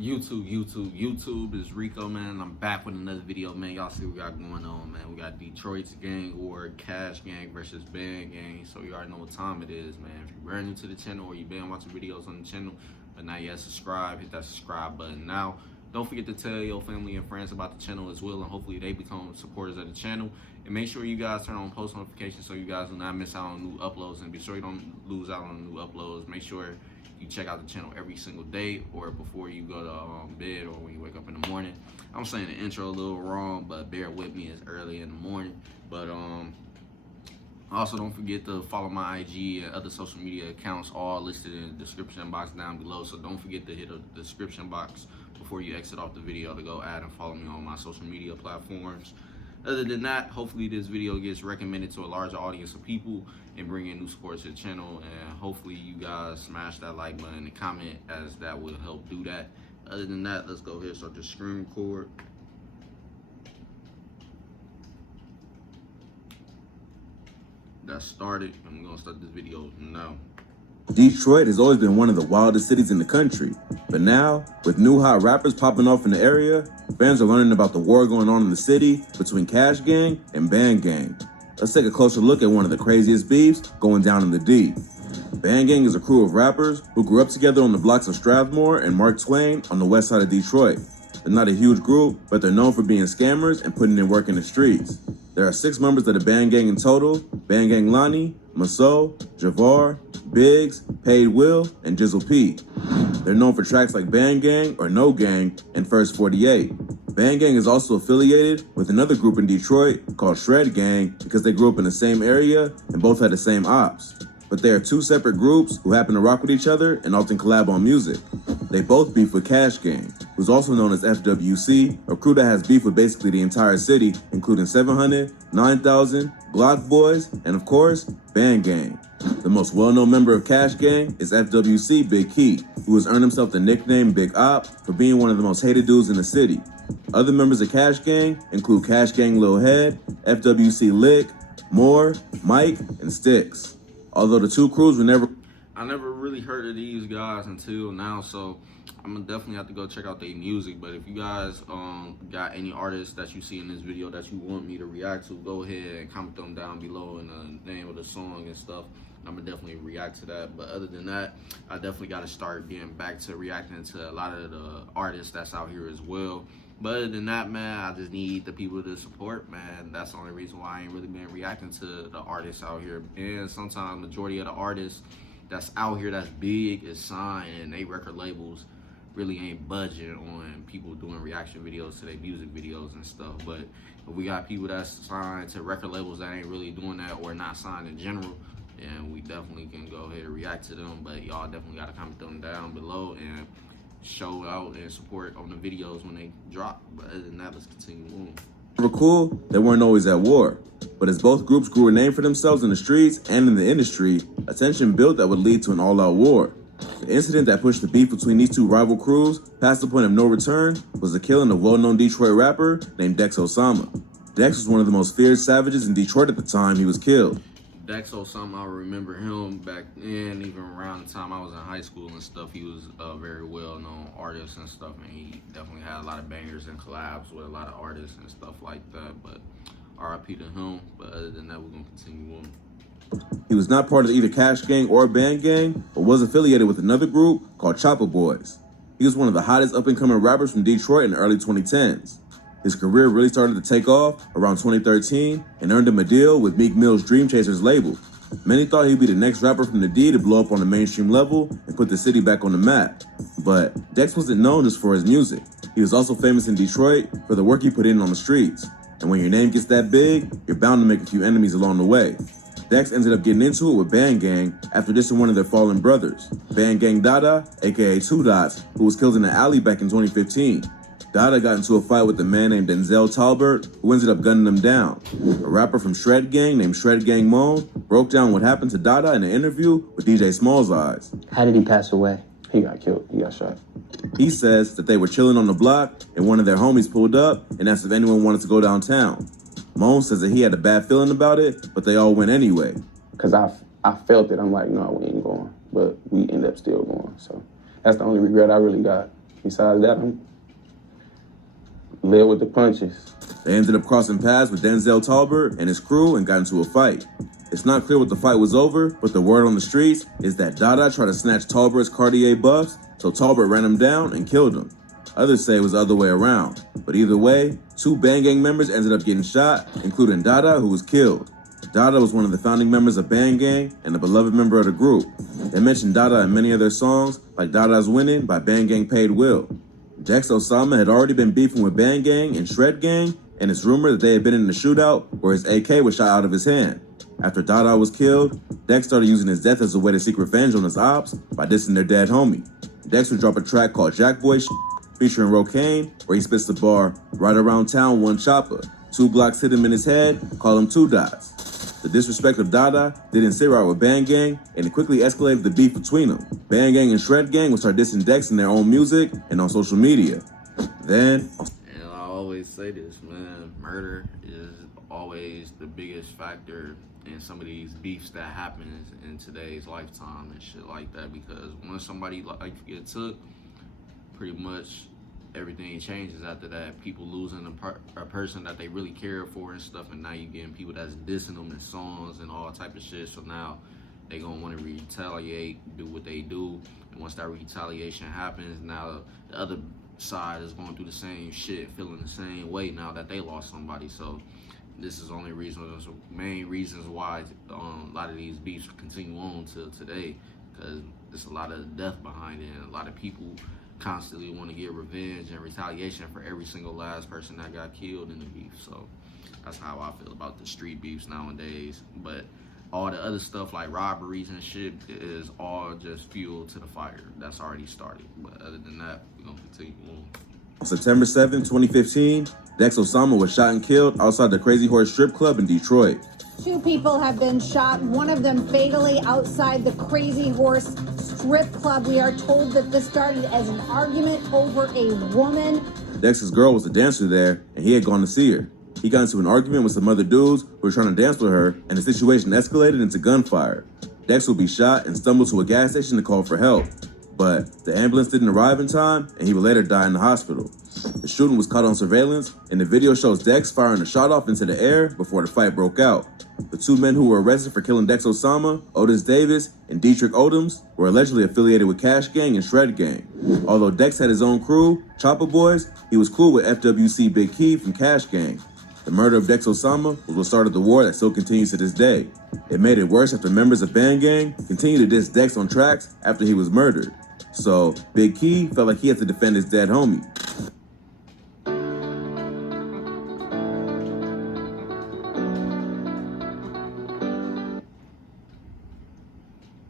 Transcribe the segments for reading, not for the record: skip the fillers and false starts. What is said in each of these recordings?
YouTube is Rico, man. I'm back with another video, man. Y'all see what we got going on, man. We got Detroit's Gang War, Cash Gang versus Bandgang. So you already know what time it is, man. If you're brand new to the channel or you've been watching videos on the channel, but not yet subscribe, hit that subscribe button now. Don't forget to tell your family and friends about the channel as well, and hopefully they become supporters of the channel. And make sure you guys turn on post notifications so you guys do not miss out on new uploads, and be sure you don't lose out on new uploads. Make sure you check out the channel every single day or before you go to bed or when you wake up in the morning. I'm saying the intro a little wrong, but bear with me, it's early in the morning. But also don't forget to follow my IG and other social media accounts, all listed in the description box down below. So don't forget to hit the description box before you exit off the video to go add and follow me on my social media platforms. Other than that, hopefully this video gets recommended to a larger audience of people and bring in new supporters to the channel. And hopefully you guys smash that like button and comment, as that will help do that. Other than that, let's go ahead and start the screen record. That started. I'm gonna start this video now. Detroit has always been one of the wildest cities in the country, but now, with new hot rappers popping off in the area, fans are learning about the war going on in the city between Cash Gang and Bandgang. Let's take a closer look at one of the craziest beefs going down in the D. Bandgang is a crew of rappers who grew up together on the blocks of Strathmore and Mark Twain on the west side of Detroit. They're not a huge group, but they're known for being scammers and putting in work in the streets. There are 6 members of the Bandgang in total: Bandgang Lonnie, Masoe, Javar, Biggs, Paid Will, and Jizzle P. They're known for tracks like Bandgang or No Gang and First 48. Bandgang is also affiliated with another group in Detroit called Shred Gang because they grew up in the same area and both had the same ops. But they are 2 separate groups who happen to rock with each other and often collab on music. They both beef with Cash Gang, who's also known as FWC, a crew that has beef with basically the entire city, including 700, 9000, Glock Boys, and of course, Bandgang. The most well-known member of Cash Gang is FWC Big Key, who has earned himself the nickname Big Op for being one of the most hated dudes in the city. Other members of Cash Gang include Cash Gang Lil Head, FWC Lick, Moore, Mike, and Sticks. Although the 2 crews were I never really heard of these guys until now, so I'm gonna definitely have to go check out their music. But if you guys got any artists that you see in this video that you want me to react to, go ahead and comment them down below in the name of the song and stuff. I'm gonna definitely react to that. But other than that, I definitely gotta start getting back to reacting to a lot of the artists that's out here as well. But other than that, man, I just need the people to support, man. That's the only reason why I ain't really been reacting to the artists out here. And sometimes majority of the artists that's out here that's big is signed, and they record labels really ain't budging on people doing reaction videos to their music videos and stuff. But if we got people that's signed to record labels that ain't really doing that or not signed in general, and we definitely can go ahead and react to them. But y'all definitely gotta comment them down below and show out and support on the videos when they drop. But other than that, let's continue on. were cool, they weren't always at war. But as both groups grew a name for themselves in the streets and in the industry, a tension built that would lead to an all-out war. The incident that pushed the beef between these 2 rival crews past the point of no return was the killing of well-known Detroit rapper named Dex Osama. Dex was one of the most feared savages in Detroit at the time he was killed. Dex Osama, I remember him back then, even around the time I was in high school and stuff. He was a very well-known artist and stuff, and he definitely had a lot of bangers and collabs with a lot of artists and stuff like that. But RIP to him. But other than that, we're gonna continue on. He was not part of either Cash Gang or Bandgang, but was affiliated with another group called Chopper Boys. He was one of the hottest up-and-coming rappers from Detroit in the early 2010s. His career really started to take off around 2013 and earned him a deal with Meek Mill's Dream Chasers label. Many thought he'd be the next rapper from the D to blow up on the mainstream level and put the city back on the map. But Dex wasn't known just for his music. He was also famous in Detroit for the work he put in on the streets. And when your name gets that big, you're bound to make a few enemies along the way. Dex ended up getting into it with Bandgang after dissing one of their fallen brothers, Bandgang Dada, aka 2 Dots, who was killed in an alley back in 2015. Dada got into a fight with a man named Denzel Talbert, who ended up gunning him down. A rapper from Shred Gang named Shred Gang Moan broke down what happened to Dada in an interview with DJ Small's Eyes. How did he pass away? He got killed. He got shot. He says that they were chilling on the block and one of their homies pulled up and asked if anyone wanted to go downtown. Moan says that he had a bad feeling about it, but they all went anyway. Cause I felt it. I'm like, no, we ain't going. But we end up still going. So that's the only regret I really got. Besides that, live with the punches. They ended up crossing paths with Denzel Talbert and his crew and got into a fight. It's not clear what the fight was over, but the word on the streets is that Dada tried to snatch Talbert's Cartier buffs, so Talbert ran him down and killed him. Others say it was the other way around, but either way, 2 Bandgang members ended up getting shot, including Dada, who was killed. Dada was one of the founding members of Bandgang and a beloved member of the group. They mentioned Dada in many of their songs, like Dada's Winning by Bandgang Paid Will. Dex Osama had already been beefing with Bandgang and Shred Gang, and it's rumored that they had been in a shootout where his AK was shot out of his hand. After Dada was killed, Dex started using his death as a way to seek revenge on his ops by dissing their dead homie. Dex would drop a track called Jackboy featuring Rocane, where he spits the bar, "Right around town, one chopper. 2 blocks hit him in his head, call him 2 dots." The disrespect of Dada didn't sit right with Bandgang, and it quickly escalated the beef between them. Bandgang and Shred Gang would start dissing Dex in their own music and on social media. Then, and I always say this, man, murder is always the biggest factor in some of these beefs that happens in today's lifetime and shit like that, because once somebody like get took, pretty much everything changes after that. People losing a person that they really care for and stuff, and now you getting people that's dissing them in songs and all type of shit. So now they gonna want to retaliate, do what they do, and once that retaliation happens, now the other side is going through the same shit, feeling the same way now that they lost somebody. So this is only reasons, main reasons why a lot of these beefs continue on till today, because there's a lot of death behind it, and a lot of people constantly want to get revenge and retaliation for every single last person that got killed in the beef. So that's how I feel about the street beefs nowadays. But all the other stuff like robberies and shit is all just fuel to the fire that's already started. But other than that, we're gonna continue on. on September 7, 2015, Dex Osama was shot and killed outside the Crazy Horse Strip Club in Detroit. 2 people have been shot, one of them fatally outside the Crazy Horse Strip Club. We are told that this started as an argument over a woman. Dex's girl was a dancer there, and he had gone to see her. He got into an argument with some other dudes who were trying to dance with her, and the situation escalated into gunfire. Dex would be shot and stumbled to a gas station to call for help. But the ambulance didn't arrive in time, and he would later die in the hospital. The shooting was caught on surveillance, and the video shows Dex firing a shot off into the air before the fight broke out. The 2 men who were arrested for killing Dex Osama, Otis Davis and Dietrich Odoms, were allegedly affiliated with Cash Gang and Shred Gang. Although Dex had his own crew, Chopper Boys, he was cool with FWC Big Key from Cash Gang. The murder of Dex Osama was what started the war that still continues to this day. It made it worse after members of Bandgang continued to diss Dex on tracks after he was murdered. So Big Key felt like he had to defend his dead homie.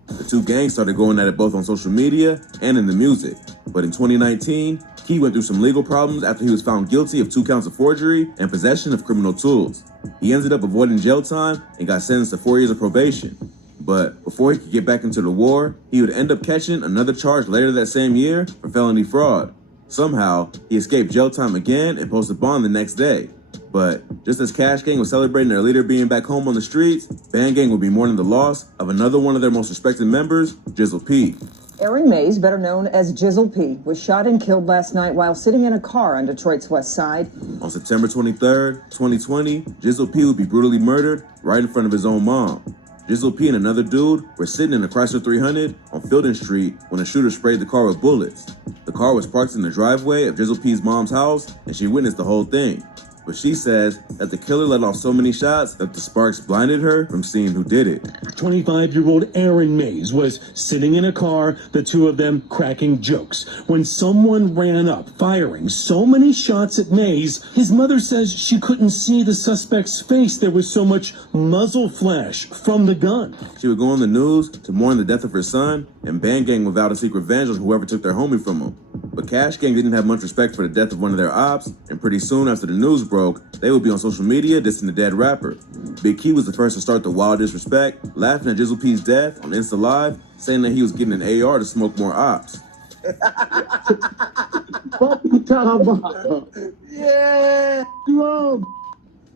The 2 gangs started going at it both on social media and in the music. But in 2019, Key went through some legal problems after he was found guilty of 2 counts of forgery and possession of criminal tools. He ended up avoiding jail time and got sentenced to 4 years of probation. But before he could get back into the war, he would end up catching another charge later that same year for felony fraud. Somehow, he escaped jail time again and posted bond the next day. But just as Cash Gang was celebrating their leader being back home on the streets, Bandgang would be mourning the loss of another one of their most respected members, Jizzle P. Aaron Mays, better known as Jizzle P, was shot and killed last night while sitting in a car on Detroit's west side. On September 23, 2020, Jizzle P would be brutally murdered right in front of his own mom. Jizzle P and another dude were sitting in a Chrysler 300 on Fielding Street when a shooter sprayed the car with bullets. The car was parked in the driveway of Jizzle P's mom's house, and she witnessed the whole thing. But she says that the killer let off so many shots that the sparks blinded her from seeing who did it. 25-year-old Aaron Mays was sitting in a car, the 2 of them cracking jokes, when someone ran up, firing so many shots at Mays, his mother says she couldn't see the suspect's face. There was so much muzzle flash from the gun. She would go on the news to mourn the death of her son, and Bandgang would vow to seek revenge on whoever took their homie from him. But Cash Gang didn't have much respect for the death of one of their ops, and pretty soon after the news broke, they would be on social media dissing the dead rapper. Big Key was the first to start the wild disrespect, laughing at Jizzle P's death on Insta Live, saying that he was getting an AR to smoke more ops. Yeah,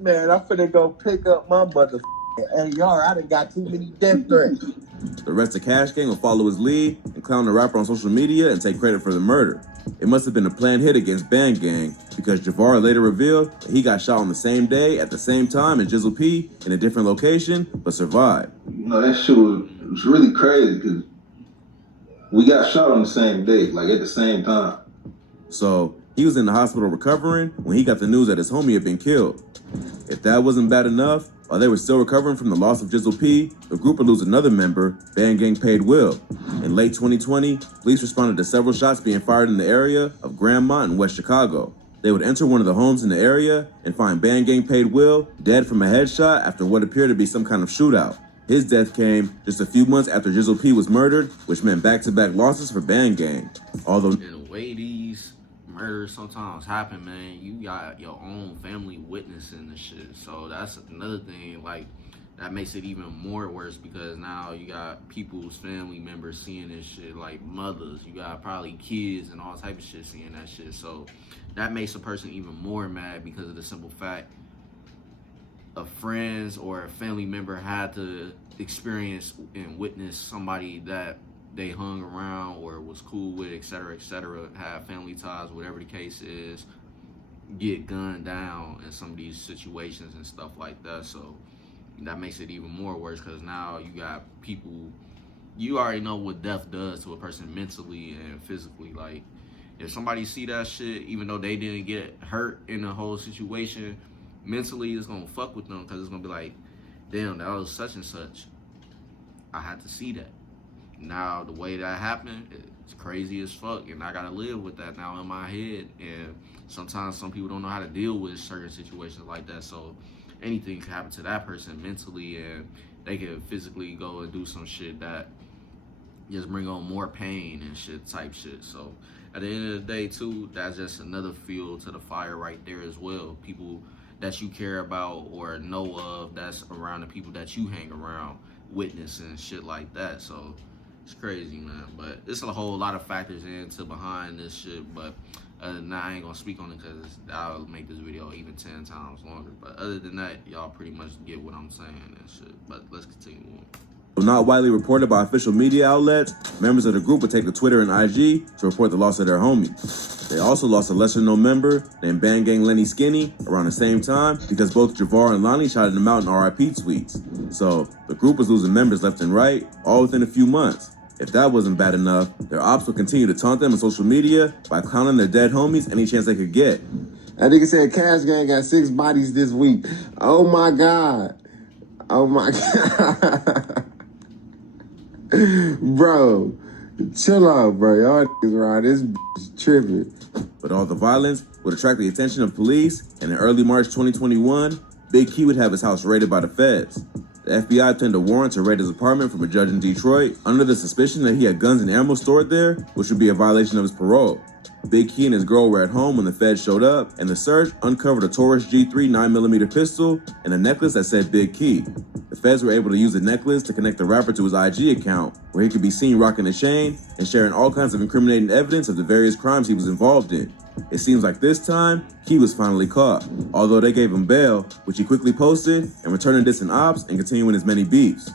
man, I'm finna go pick up my motherfucking AR. I done got too many death threats. The rest of Cash Gang will follow his lead and clown the rapper on social media and take credit for the murder. It must have been a planned hit against Bandgang because Javar later revealed that he got shot on the same day at the same time as Jizzle P in a different location, but survived. You know, that shit was really crazy because we got shot on the same day, like at the same time. So he was in the hospital recovering when he got the news that his homie had been killed. If that wasn't bad enough, while they were still recovering from the loss of Jizzle P, the group would lose another member, Bandgang Paid Will. In late 2020, police responded to several shots being fired in the area of Grandmont in West Chicago. They would enter one of the homes in the area and find Bandgang Paid Will dead from a headshot after what appeared to be some kind of shootout. His death came just a few months after Jizzle P was murdered, which meant back-to-back losses for Bandgang. Although In the way these murders sometimes happen, man, you got your own family witnessing the shit. So that's another thing, like, that makes it even more worse because now you got people's family members seeing this shit, like mothers. You got probably kids and all type of shit seeing that shit. So that makes a person even more mad because of the simple fact of friends or a family member had to experience and witness somebody that they hung around or was cool with, et cetera, have family ties, whatever the case is, get gunned down in some of these situations and stuff like that. So that makes it even more worse because now you got people, you already know what death does to a person mentally and physically. Like, if somebody see that shit, even though they didn't get hurt in the whole situation, mentally it's gonna fuck with them because it's gonna be like, damn, that was such and such. I had to see that. Now, the way that happened, it's crazy as fuck, and I gotta live with that now in my head. And sometimes some people don't know how to deal with certain situations like that, so anything can happen to that person mentally, and they can physically go and do some shit that just bring on more pain and shit type shit. So at the end of the day, too, that's just another fuel to the fire right there as well. People that you care about or know of that's around the people that you hang around, witnessing shit like that. So it's crazy, man. But it's a whole lot of factors into behind this shit. But now I ain't gonna speak on it because I'll make this video even 10 times longer. But other than that, y'all pretty much get what I'm saying and shit. But let's continue on. not widely reported by official media outlets, members of the group would take to Twitter and IG to report the loss of their homie. They also lost a lesser-known member named Bandgang Lenny Skinny around the same time because both Javar and Lonnie shouted him out in RIP tweets. So the group was losing members left and right, all within a few months. If that wasn't bad enough, their ops would continue to taunt them on social media by clowning their dead homies any chance they could get. That nigga said Cash Gang got 6 bodies this week. Oh my God. Oh my God. Bro, chill out, bro. Y'all niggas around this bitch tripping. But all the violence would attract the attention of police, and in early March 2021, Big Key would have his house raided by the feds. The FBI obtained a warrant to raid his apartment from a judge in Detroit under the suspicion that he had guns and ammo stored there, which would be a violation of his parole. Big Key and his girl were at home when the feds showed up, and the search uncovered a Taurus G3 9mm pistol and a necklace that said Big Key. The feds were able to use the necklace to connect the rapper to his IG account, where he could be seen rocking a chain and sharing all kinds of incriminating evidence of the various crimes he was involved in. It seems like this time, Key was finally caught, although they gave him bail, which he quickly posted and returned to dissing ops and continuing his many beefs.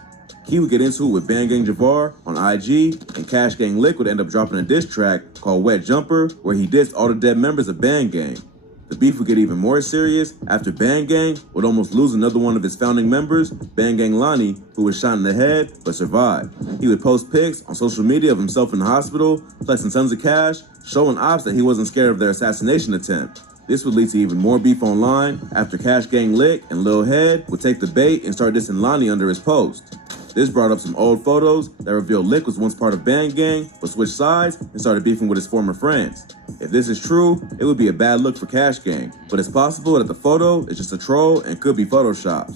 Key would get into it with Bandgang Javar on IG, and CASHGANG Lick would end up dropping a diss track called Wet Jumper, where he dissed all the dead members of Bandgang. The beef would get even more serious after Bandgang would almost lose another one of his founding members, Bandgang Lonnie, who was shot in the head but survived. He would post pics on social media of himself in the hospital, flexing tons of cash, showing ops that he wasn't scared of their assassination attempt. This would lead to even more beef online after CASHGANG Lick and Lil Head would take the bait and start dissing Lonnie under his post. This brought up some old photos that revealed Lick was once part of Bandgang, but switched sides and started beefing with his former friends. If this is true, it would be a bad look for CASHGANG, but it's possible that the photo is just a troll and could be photoshopped.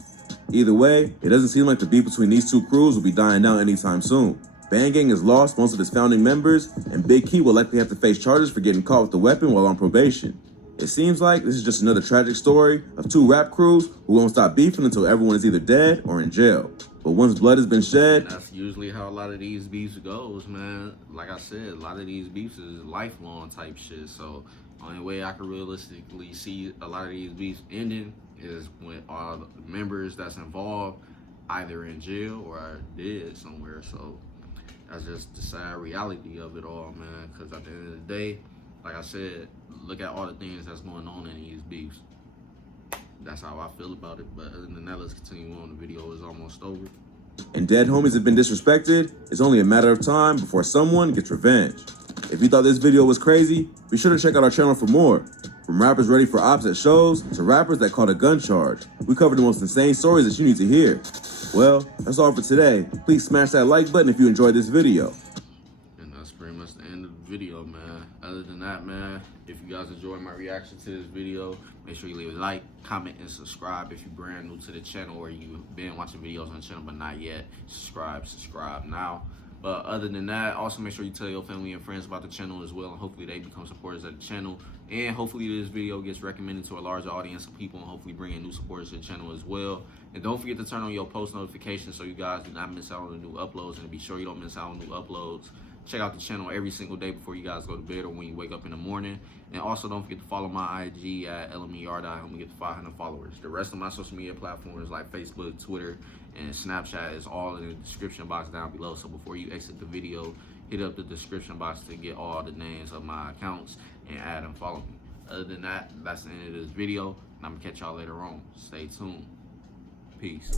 Either way, it doesn't seem like the beef between these two crews will be dying down anytime soon. Bandgang has lost most of his founding members, and Big Key will likely have to face charges for getting caught with the weapon while on probation. It seems like this is just another tragic story of two rap crews who won't stop beefing until everyone is either dead or in jail. But once blood has been shed, that's usually how a lot of these beefs goes, man. Like I said, a lot of these beefs is lifelong type shit. So only way I can realistically see a lot of these beefs ending is when all the members that's involved either in jail or dead somewhere. So that's just the sad reality of it all, man. Because at the end of the day, like I said, look at all the things that's going on in these beefs. That's how I feel about it. But other than that, let's continue on. The video is almost over. And dead homies have been disrespected, it's only a matter of time before someone gets revenge. If you thought this video was crazy, be sure to check out our channel for more. From rappers ready for ops at shows to rappers that caught a gun charge, we cover the most insane stories that you need to hear. Well, that's all for today. Please smash that like button if you enjoyed this video. And that's pretty much the end of the video, man. Other than that, man, if you guys enjoyed my reaction to this video, make sure you leave a like, comment, and subscribe. If you're brand new to the channel or you've been watching videos on the channel but not yet, subscribe now. But other than that, also make sure you tell your family and friends about the channel as well, and hopefully they become supporters of the channel. And hopefully this video gets recommended to a larger audience of people, and hopefully bring in new supporters to the channel as well. And don't forget to turn on your post notifications so you guys do not miss out on the new uploads, and be sure you don't miss out on new uploads. Check out the channel every single day before you guys go to bed or when you wake up in the morning. And also don't forget to follow my IG at LMERico to help me get to 500 followers. The rest of my social media platforms like Facebook, Twitter, and Snapchat is all in the description box down below. So before you exit the video, hit up the description box to get all the names of my accounts and add and follow me. Other than that, that's the end of this video, and I'm gonna catch y'all later on. Stay tuned. Peace.